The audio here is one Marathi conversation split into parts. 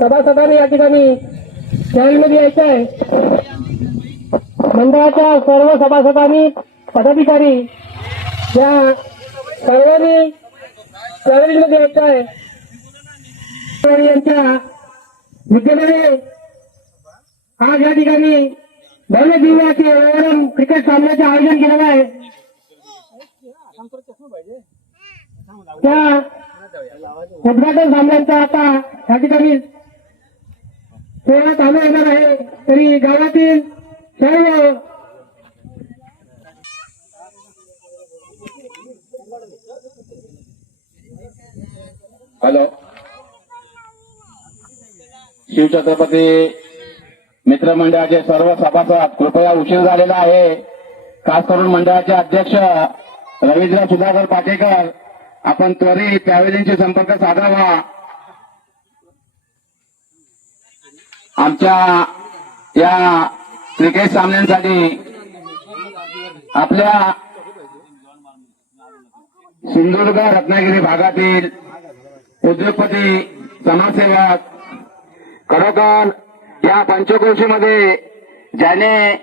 सभासदांनी या ठिकाणी चॅनलमध्ये यायचं आहे. मंडळाच्या सर्व सभासदांनी पदाधिकारी या सर्वांनी चॅनलमध्ये यायचं आहे. यांच्या विद्यमाने आज या ठिकाणी भव्य दिव्याचे ओव्हरऑल क्रिकेट सामन्याचे आयोजन केलेलं आहे. त्या उद्घाटन सामन्यांचा आता या ठिकाणी सोहळा चालू होणार आहे. तरी गावातील सर्व हॅलो, शिवछत्रपती मित्रमंडळाचे सर्व सभासद, कृपया उशीर झालेला आहे. खास करून मंडळाचे अध्यक्ष रवींद्र सुधाकर पाटेकर, आपण त्वरित पॅव्हेलियनशी संपर्क साधावा. आमच्या या क्रिकेट सामन्यांसाठी आपल्या सिंधुदुर्ग रत्नागिरी भागातील उद्योगपती, समाजसेवक, खरोखर या पंचक्रोशीमध्ये ज्याने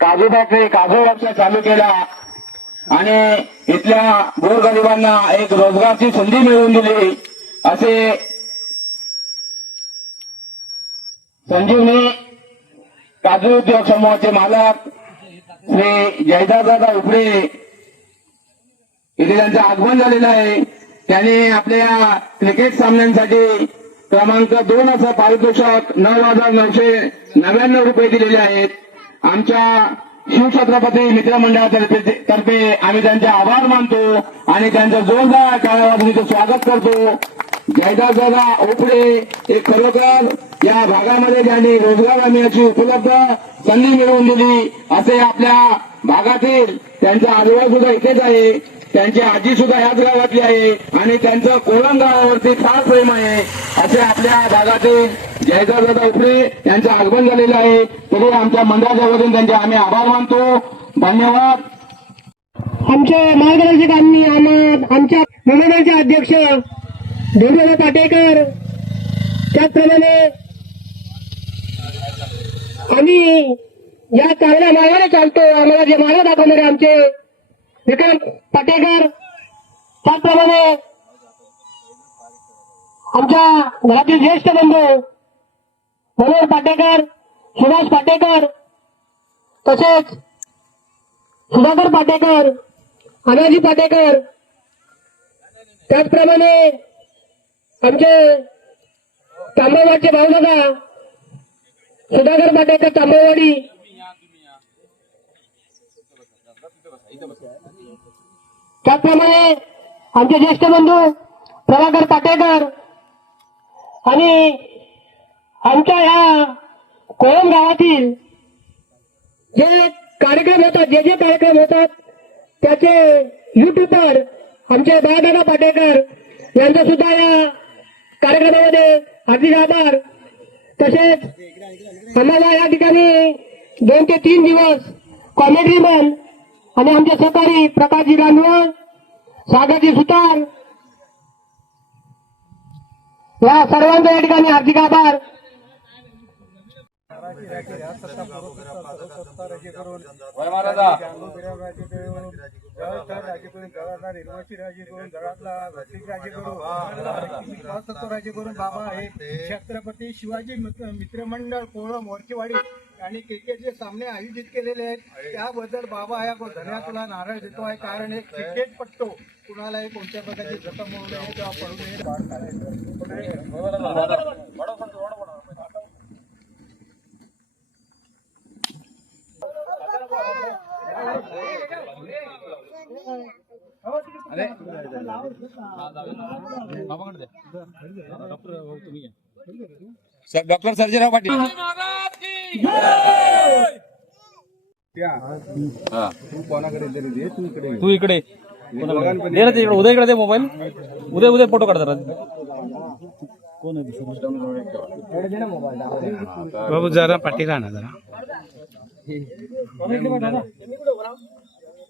काजू फॅक्टरी, काजू व्यवसाय चालू केला आणि इथल्या गोरगरिबांना एक रोजगारची संधी मिळवून दिली, असे संजीवनी काजू उद्योग समूहाचे मालक श्री जयदादा उपरे इथे त्यांचं आगमन झालेलं आहे. त्यांनी आपल्या क्रिकेट सामन्यांसाठी क्रमांक 2 असं पारितोषिक 9,999 रुपये दिलेले आहेत. आमच्या शिवछत्रपती मित्रमंडळातर्फे आम्ही त्यांचे आभार मानतो आणि त्यांचं जोरदार टाळ्यावाजवून स्वागत करतो. जयदादा उपडे हे खरोखर या भागामध्ये ज्यांनी रोजगार हमीची उपलब्ध संधी मिळवून दिली, असे आपल्या भागातील त्यांचा आजोबा सुद्धा इथेच आहे, त्यांची आजी सुद्धा याच गावातली आहे आणि त्यांचं कोळंब गावावरती फार प्रेम आहे. असे आपल्या भागातील जयदादा उपरे यांचं आगमन झालेलं आहे. तरी आमच्या मंडळाच्या वतीने त्यांचे आम्ही आभार मानतो. धन्यवाद. आमच्या मार्गदर्शकांनी आमच्या मंडळाचे अध्यक्ष देवदादा पाटेकर, त्याचप्रमाणे आम्ही या चांगल्या मार्गाने चालतो. आम्हाला जे मार्ग दाखवणारे आमचे विक्रम पाटेकर, त्याचप्रमाणे आमच्या घरातील ज्येष्ठ बंधू मनोहर पाटेकर, सुभाष पाटेकर, तसेच सुधाकर पाटेकर, अनाजी पाटेकर, त्याचप्रमाणे आमचे तांबवाडचे भाऊदादा सुधाकर पाटेकर तांबवाडी, त्याचप्रमाणे आमचे ज्येष्ठ बंधू प्रभाकर पाटेकर आणि आमच्या या कोळंब गावातील जे कार्यक्रम होतात, जे कार्यक्रम होतात त्याचे युट्यूबर आमचे बाळदादा पाटेकर यांचा सुद्धा या कार्यक्रमामध्ये हार्दिक आभार. तसेच आम्हाला या ठिकाणी 2 ते 3 दिवस कॉमेडी मॅन आणि आमचे सहकारी प्रकाशजी गांधवळ, सागरजी सुतार या सर्वांचा या ठिकाणी हार्दिक आभार. बाबा हे छत्रपती शिवाजी मित्रमंडळ कोळंब मोर्चेवाडी आणि क्रिकेटचे सामने आयोजित केलेले आहेत. त्याबद्दल बाबा या धन्यवाद तुला नारळ देतो आहे. कारण एक क्रिकेट पट्टो कुणालाही कोणत्या प्रकारची जखम होऊ नये किंवा पडू नये. डॉक्टर सर्जेराव पाटील, तू इकडे उद्या इकडे दे मोबाईल, उद्या फोटो काढतात. कोण बाबू जरा पाठी राहणार जरा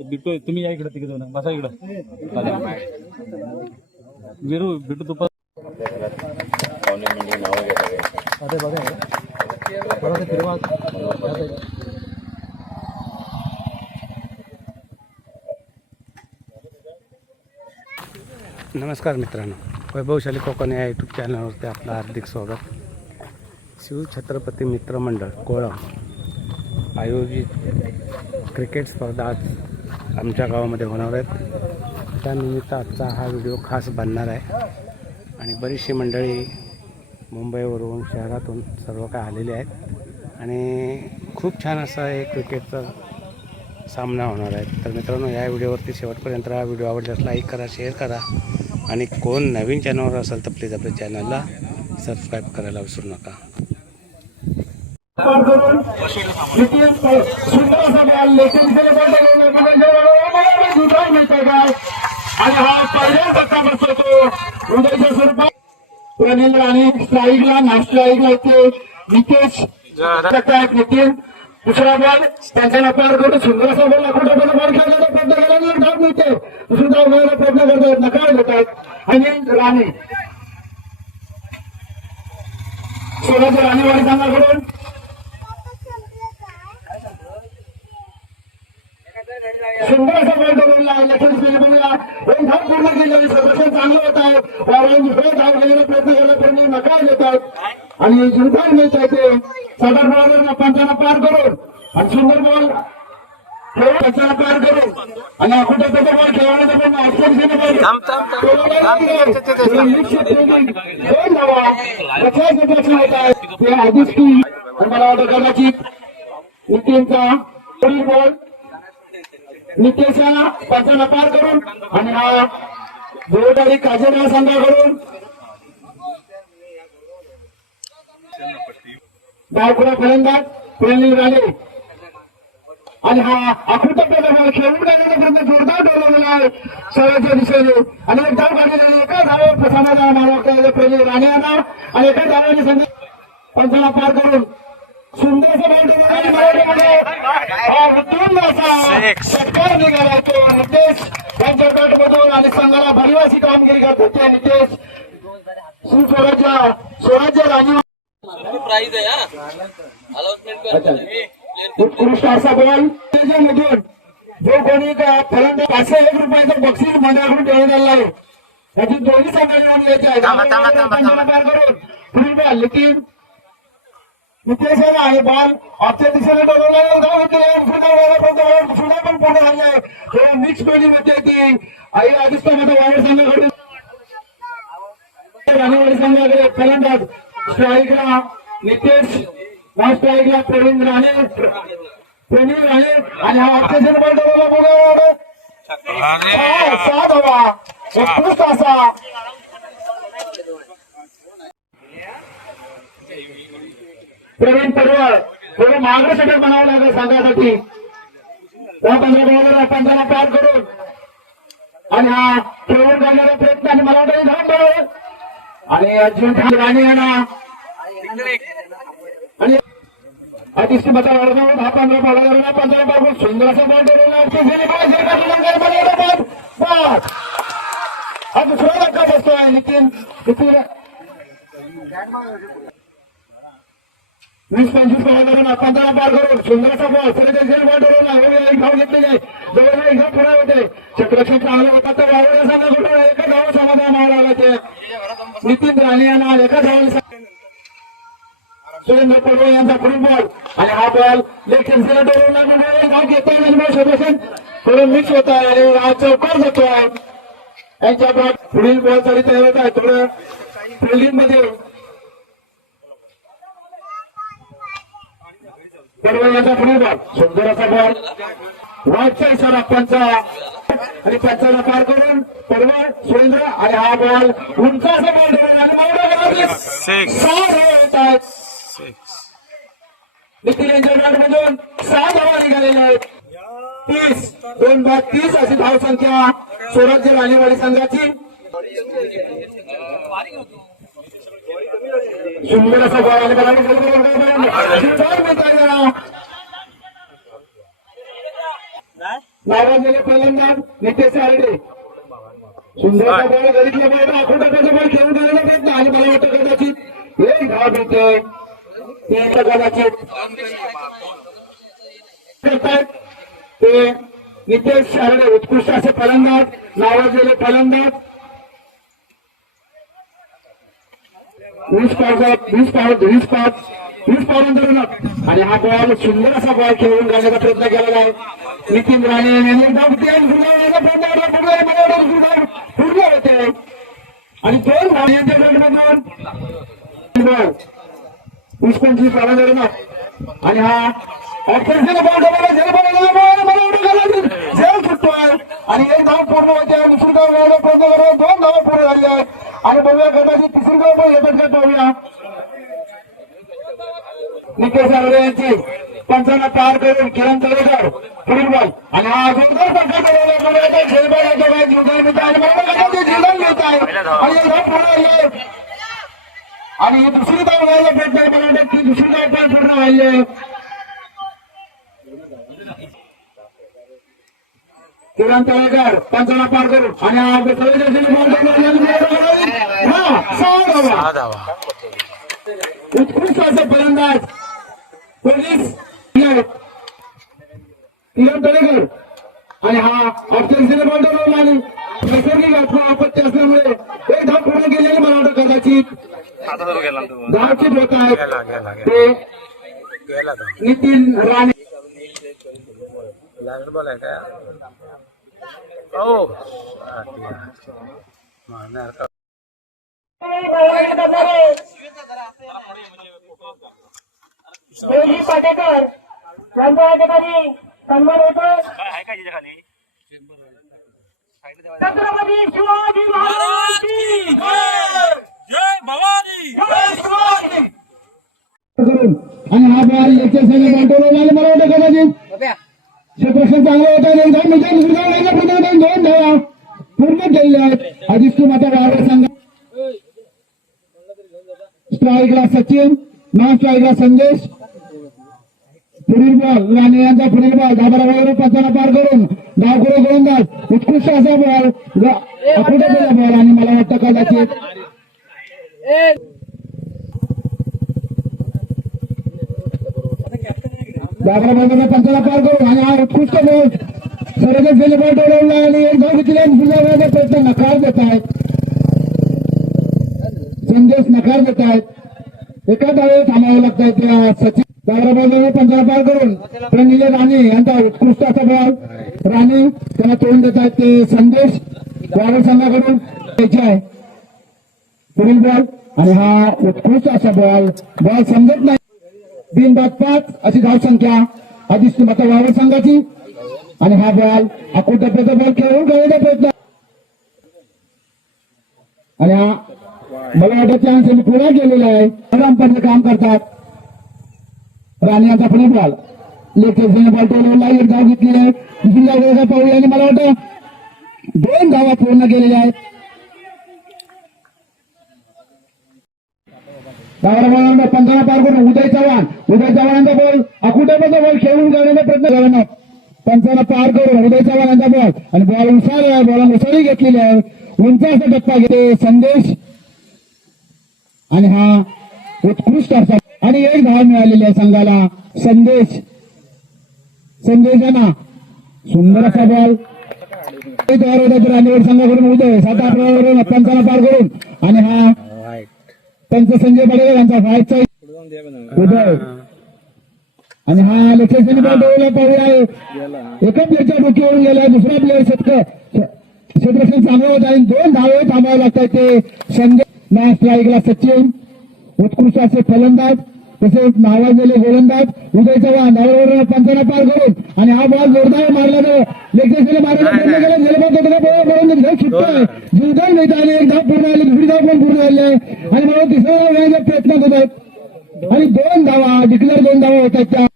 बिट्टू, तुम्ही या इकडे, तिकडे जाऊ बसा इकडं. बिटू तू नमस्कार मित्रांनो, वैभवशाली कोकण या यूट्यूब चॅनलवरती आपलं हार्दिक स्वागत. शिवछत्रपती मित्रमंडळ कोळम आयोजित क्रिकेट स्पर्धा आज आमच्या गावामध्ये होणार आहेत. त्यानिमित्त आजचा हा व्हिडिओ खास बनणार आहे आणि बरीचशी मंडळी मुंबईवरून शहरातून सर्व काय आलेले आहेत आणि खूप छान असा एक क्रिकेटचा सामना होणार आहे. तर मित्रांनो, या व्हिडिओवरती शेवटपर्यंत हा व्हिडिओ आवडल्यास लाईक करा, शेअर करा आणि कोण नवीन चॅनलवर असेल तर प्लीज आपल्या चॅनलला सबस्क्राईब करायला विसरू नका. आणि हा पहिल्या धक्का बसतो उदयच्या स्वरूपात प्रणील राणे स्ट्राईकला नास्ट्राईकला इथे निकेश नितीन दुसरा बॉल त्यांच्या पार करून सुंदर असा बॉल आखोटा बॉल खेळण्याचा प्रयत्न केला आणि धाव मिळते. दुसरी धाव घ्यायला प्रयत्न करतात, नकार घेतात आणि राणे सोळाच्या राणेवाडी संघाकडून सुंदर असा बॉल करून एक धाव पूर्ण केलेली संरक्षण चांगलं होत आहे. वावरून दुसरा धाव घ्यायला प्रयत्न केला पण नकार घेतात आणि जुळपार मिळत आहे ते 7-8 पंचांना पार करून आणि सुंदर बॉल पंचांना पार करून आणि अकोटा त्याचा बॉल खेळवण्याचा पण आधीच की मला वाटतं कदाचित नितीनचा बॉल नितेशा पंचांना पार करून आणि हा जोरदारी काजलगाव संघाकडून गावपुरा फलंदाज प्रणील राणे आणि हा अकृतज्ञ बॉल खेळून काढण्याचा प्रयत्न जोरदार ठरवलेला आहे सर्वांच्या दिशेने आणि एक धाव काढलेला एका धावावर समाधान मानव प्रणील राणे यांना आणि एका धावाने संधी पंचांना पार करून सुंदर असा षटकार निघाला तो नितेश त्यांच्या गटमधून आणि संघाला भरवासी कामगिरी करत होते. नितेश स्वराज्य राणी उत्कृष्ट असा बॉल त्याच्यामधून जो कोणी फलंदाज 501 रुपयाचं बक्षीस मंडळाकडून ठेवून आलेला आहे त्याची दोन्ही संघाने यायचे आहेत. पुढील बॉल नितेश आहे बॉल आजच्या दिशेने सुद्धा पण पूर्ण झाली आहे. थोडा मिक्स बॉलिंग होते ती आई राजस्थानमध्ये वायर संघाकडून राणेवाडी संघाकडे फलंदाज स्ट्राईकला नितेश नॉन स्ट्राईकला प्रवीण राणे आणि हा ऑक्सिजन बॉल ठरवला 7 धावा उत्कृष्ट असा प्रवीण परवाळ थोडं मागं षटक बनावं लागलं संघासाठी. त्या 15 बॉलवर पंचांना पार करून आणि हा खेळून काढण्याचा प्रयत्न आणि मला वाटतं धाव आणि अर्जुन राणे यांना आणि अतिशय बचा वाढवून हा 15 बॉलरला 15 बॉल सुंदर असा बॉल ठरवला हा दुसरा धक्का बसतोय. नितीन 20-25 बॉलवरून 15 पार करून सुंदर असा बॉल बॉल ठरवला एक धाव घेतलेली आहे जवळ एक धाव पुढे होते. क्षेत्ररक्षण चांगलं होता तर वावड्या संघाकडून एका धाव समाधान मारायला ते नितीन राणे यांना एका धावाने सुरेंद्र पडवळ यांचा पुढील बॉल आणि हा बॉल लेग सेन्सरला ठरवला म्हणजे धाव घेतोय थोडं मिक्स होत आहे आणि हा चौकार जातोय यांच्या बॉल पुढील बॉल तरी तयार होत आहे. थोडं फिल्डिंग मध्ये पडवळ यांचा पुढील बॉल सुंदर असा बॉल वाटचा इशारा पंचा आणि पंचाला पार करून पडवळ सुरेंद्र आणि हा बॉल उंच असा बॉल ठरवला आणि 6 होत आहेत. निखिल यांच्या मधून 6 धावा निघालेल्या आहेत. 30 अशी धाव संख्या स्वराज्य राणेवाडी संघाची. सुंदर असा बॉल नावाजलेले फलंदाज नितेश आरडे सुंदर असा बॉल गरीतल्या बॉल आखोटा त्याचा बॉल खेळून गेलेला प्रयत्न आणि मला वाटतं कदाचित एक धाव धावा मिळते ते कदाचित करतात ते नितेश शारडे उत्कृष्ट असे फलंदाज नावाजलेले फलंदाज 20 पावलं आणि हा बॉल सुंदर असा बॉल खेळून जाण्याचा प्रयत्न केलेला आहे नितीन राणे यांनी पूर्ण होते आणि 2 धावांच्या गटमधून 20-25 पावलं आणि हा ऑफेन्सिव्ह झेल सुटतोय आणि 1 धाव पूर्ण होते दुसरी धाव व्हायला प्रयत्न करत 2 धावा पूर्ण झाली आहे आणि बघूया गटाची तिसरी धाव पण येतात का पाहूया नितेश आरोडे यांची पंचांना पार करून किरण तळेकर पुढील बॉल आणि हा जोरदार पंचा केलेला झेलबाई येतो काय जोरदार मिळत आहे आणि जीवन घेत आहे आणि 1 धाव पूर्ण झाली आहे आणि ही दुसरी धाव व्हायला प्रयत्न आहे मला वाटतं की दुसरी धाव पण पूर्ण व्हायली आहे किरण तळेकर पंचांना पार करून आणि उत्कृष्ट असे फलंदाज पोलीस किरण तळेकर आणि हा ऑप्शन बॉल आणि नैसर्गिक आपत्ती असल्यामुळे 1 धाव पूर्ण केलेली मला वाटतं कदाचित धावचीत होत आहे ते नितीन राणे पाटेकर यांचा या ठिकाणी सन्मान होतो छत्रपती शिवाजी महाराज की जय भवानी आणि हा बॉल याच्या संघ कंट्रोल मला वाटतं कदाचित क्षेत्रक्षण चांगलं होतं 2 धावा पूर्ण केलेल्या आहेत आदित्य माता वावर संघ स्ट्राईकला सचिन नॉन स्ट्राईकला संदेश पुढील बॉल राणे यांचा पुढील बॉल 10 पंचांना पार करून डावखुरे गोलंदाज उत्कृष्ट असा बॉल केला बॉल आणि मला वाटतं कदाचित पंचाला पार करून आणि हा उत्कृष्ट बॉल सरगत गेले बॉल डोलवला आणि 1 धाव घेतली आणि प्रयत्न नकार देत आहेत संदेश नकार देत आहेत एका धावे थांबावं लागत आहे त्या सचिन 10 पंचाला पार करून प्रणिले राणे यांचा उत्कृष्ट असा बॉल राणे त्यांना तोडून देत आहेत ते संदेश वावर संघाकडून द्यायचे आहे पुढील बॉल आणि हा उत्कृष्ट असा बॉल समजत नाही बिनबाद 5 अशी धावसंख्या आदित्य माता वावर संघाची आणि हा बॉल अकोट टप्प्याचा बॉल खेळून गळवण्याचा प्रयत्न आणि हा मला वाटतं चान्स यांनी पुन्हा केलेला आहे रामपंत काम करतात राणे यांचा पुढे बॉल लेखक बॉल टोलवला 1 धाव घेतली आहे दुसरी धाव पाहूया आणि मला वाटतं 2 धावा पूर्ण केलेल्या आहेत पंचाला पार करून उदय चव्हाणांचा बॉल अकुटाचा बॉल खेळून जाण्याचा प्रयत्न झाला पंचाला पार करून उदय चव्हाणांचा बॉल आणि बॉल उसळी घेतलेली आहे उंच असा टप्पा घेते संदेश आणि हा उत्कृष्ट असा आणि 1 धाव मिळालेली आहे संघाला संदेशांना सुंदर असा बॉल राणीवर संघाकडून उदय 7-8 पंचाला पार करून आणि हा पंच संजय बडेकर यांचा व्हायचा उदय आणि हा लक्ष्मी बॉल पाहूया एका प्लेअरच्या डोक्यावरून गेलाय दुसरा प्लेअर क्षेत्रक्षण चांगलं होत आहे 2 धावे थांबावे लागतात ते संजय नॉन स्ट्राईकला सचिन उत्कृष्ट असे फलंदाज तसेच नावाजलेले गोलंदाज उदय चव्हाण धावावर पंचाला पार करून आणि हा बॉल जोरदार मारला लेखकाने मारायला प्रयत्न केला जोरदार मिळत आले 1 धाव पूर्ण आले दुसरी धाव पण पूर्ण झाली आहे आणि मला 3रा धाव घेण्याचा प्रयत्न होत आहेत आणि 2 धावा डिक्लेअर 2 धावा होत आहेत त्या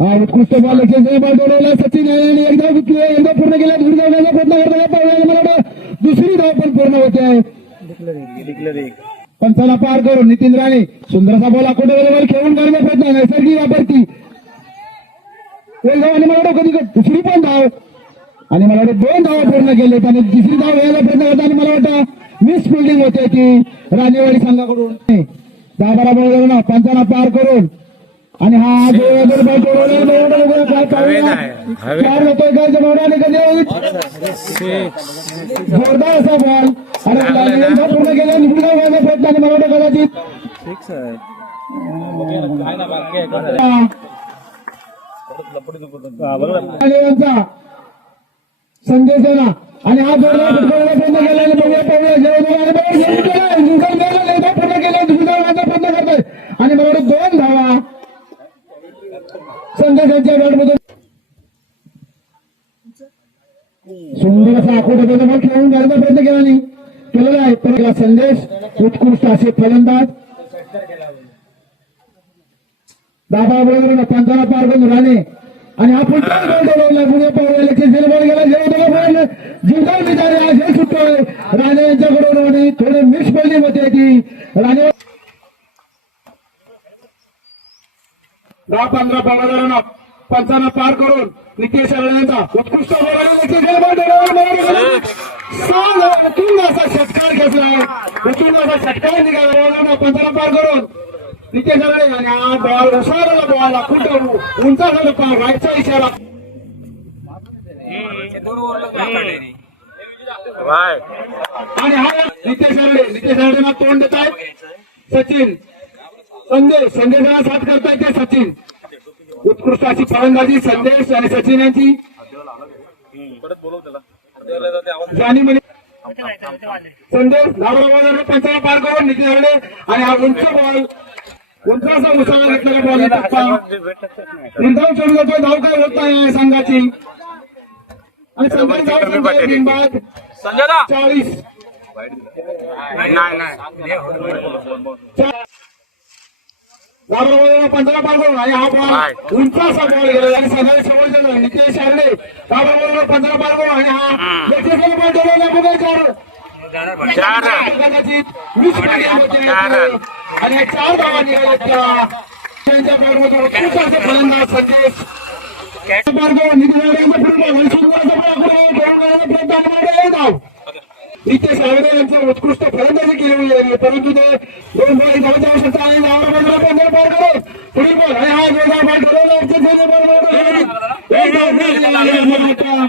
हा उत्कृष्ट बॉल लेखकाने बॉल डोलवला सचिन यांनी 1 धाव घेतली 1 धाव पूर्ण केला दुसरी धाव घेण्याचा प्रयत्न करताना मला दुसरी धाव पण पूर्ण होते आहे पंचाला पार करून नितीन राणे सुंदरसा बॉल अकोटवर खेळून काढण्याचा प्रयत्न नैसर्गिक वापरती 1 धाव आणि मला कधी दुसरी पण धाव आणि मला वाटतं 2 धावा पूर्ण केले आणि तिसरी धाव घ्यायला प्रयत्न करता आणि मला वाटतं मिस फिल्डिंग होते ती राजेवाडी संघाकडून. 10-12 बॉल ना पंचांना पार करून आणि हा जोरदार असा बॉल आणि पूर्ण केला निवडून प्रयत्न आणि मला कदाचित संदेश आहे ना आणि हा जोरदार प्रयत्न केला आणि पूर्ण केला प्रयत्न करतोय आणि मला 2 धावा संदेशांच्या बॅटमधून सुंदर असा आखोटा बॉल खेळून घ्यायचा प्रयत्न केला नाही केलेला आहे. तर संदेश उत्कृष्ट असे फलंदाज 10 बरोबर पंचांना पार करून राणे आणि हा पुढचा बॉल ठेवला पुढे पावला बॉल गेला जिंकून विचारे आज हे सुटतोय राणे यांच्याकडून आणि थोडे मिस बॉलिंग होते ती राणे 10-15 बॉलरना पंचांना पार करून निकेश यांचा उत्कृष्ट उत्तुंग असा षटकार घेतलाय उत्तुंग असा षटकार निघाला पंचांना पार करून निकेश आणि हा बॉल उसारला बॉल कुठं उंचाचा पार राईटचा इशारा आणि हा नितेश आरडेना तोंड देत आहेत सचिन संदेशाला साथ करतायत ते सचिन. उत्कृष्ट अशी फलंदाजी संदेश आणि सचिन यांची जाणी म्हणे संदेश 10 पंचाला पार करून नितेश आरडे आणि हा उंच बॉल उंचाचा उसाळा घेतलेला बॉल निर्धाव चढून जातोय धाव काय होत नाही संघाची आणि संघाची बिनबाद 40 पंधरा पार करून आणि हा बॉल उंचासा बॉल गेला आणि सगळे समोरचे नितेश आरडे 15 पार करून आणि हा बॉल ठेवला कदाचित 20 आणि 4 धावा निघाल्या त्यांच्या बॅटमधून उत्कृष्ट फलंदाज संदेश नितेश आरडे यांचं उत्कृष्ट फलंदाजी केली आहे परंतु ते 2 बॉल धाव जाऊ शकतात आणि 15 पार करून पुढील बॉल आणि हा जोरदार बॉल ठरवला